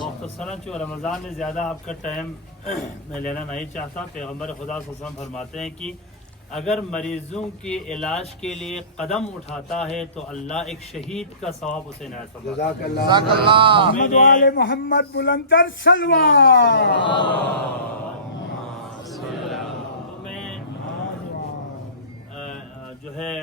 مختصراً جو رمضان میں زیادہ آپ کا ٹائم میں لینا نہیں چاہتا، پیغمبر خدا صلی اللہ علیہ وسلم فرماتے ہیں کہ اگر مریضوں کے علاج کے لیے قدم اٹھاتا ہے تو اللہ ایک شہید کا ثواب اسے عنایت فرماتا ہے۔ جزاک اللہ محمد والے محمد بلندر سلوار۔ میں جو ہے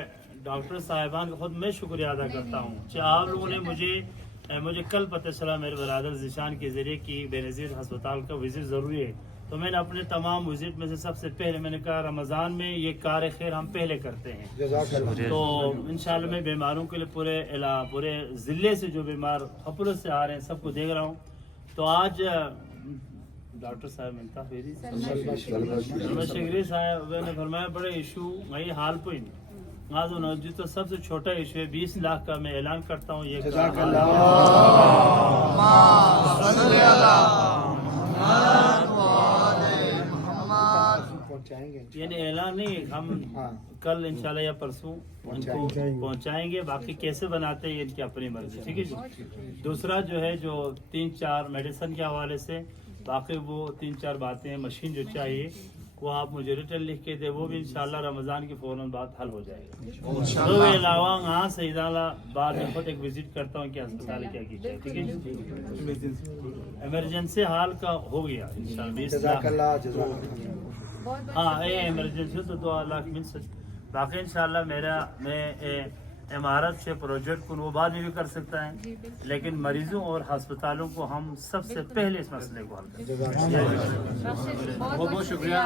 ڈاکٹر صاحبان کا خود میں شکریہ ادا کرتا ہوں کہ آپ لوگوں نے مجھے کل پتہ چلا میرے برادر ذیشان کے ذریعے کہ بے نظیر ہسپتال کا وزٹ ضروری ہے، تو میں نے اپنے تمام وزٹ میں سے سب سے پہلے میں نے کہا رمضان میں یہ کار خیر ہم پہلے کرتے ہیں، جزاک اللہ۔ تو انشاءاللہ میں بیماروں کے لیے پورے ضلع سے جو بیمار حپلت سے آ رہے ہیں سب کو دیکھ رہا ہوں۔ تو آج ڈاکٹر صاحب ملتا فیری شگری صاحب نے فرمایا بڑے ایشو میں حال پہ جی تو سب سے چھوٹا ایشو ہے 20 لاکھ کا میں اعلان کرتا ہوں، یہ جزاک اللہ۔ پہنچائیں گے یعنی اعلان نہیں، ہم کل انشاءاللہ یا پرسوں ان کو پہنچائیں گے، باقی کیسے بناتے ہیں یہ ان کی اپنی مرضی، ٹھیک ہے جی۔ دوسرا جو ہے جو 3-4 میڈیسن کے حوالے سے باقی وہ 3-4 باتیں مشین جو چاہیے وہ آپ مجھے ریٹرن لکھ کے دے، وہ بھی انشاءاللہ رمضان کے فوراً بعد حل ہو جائے گا۔ اس کے علاوہ ہاں سیداللہ بعد میں خود ایک وزٹ کرتا ہوں کہ ہسپتال کیا کی جائے، ٹھیک ہے جی۔ ایمرجنسی حال کا ہو گیا انشاءاللہ 20 جزاک لاکھ، اللہ۔ جزاک اللہ۔ ہاں ایمرجنسی تو 2 لاکھ مل سکتے، باقی انشاءاللہ میں عمارت سے پروجیکٹ کو وہ بعد میں بھی کر سکتا ہے، لیکن مریضوں اور ہسپتالوں کو ہم سب سے پہلے اس مسئلے کو حل کریں۔ جزاک اللہ۔ بہت بہت شکریہ۔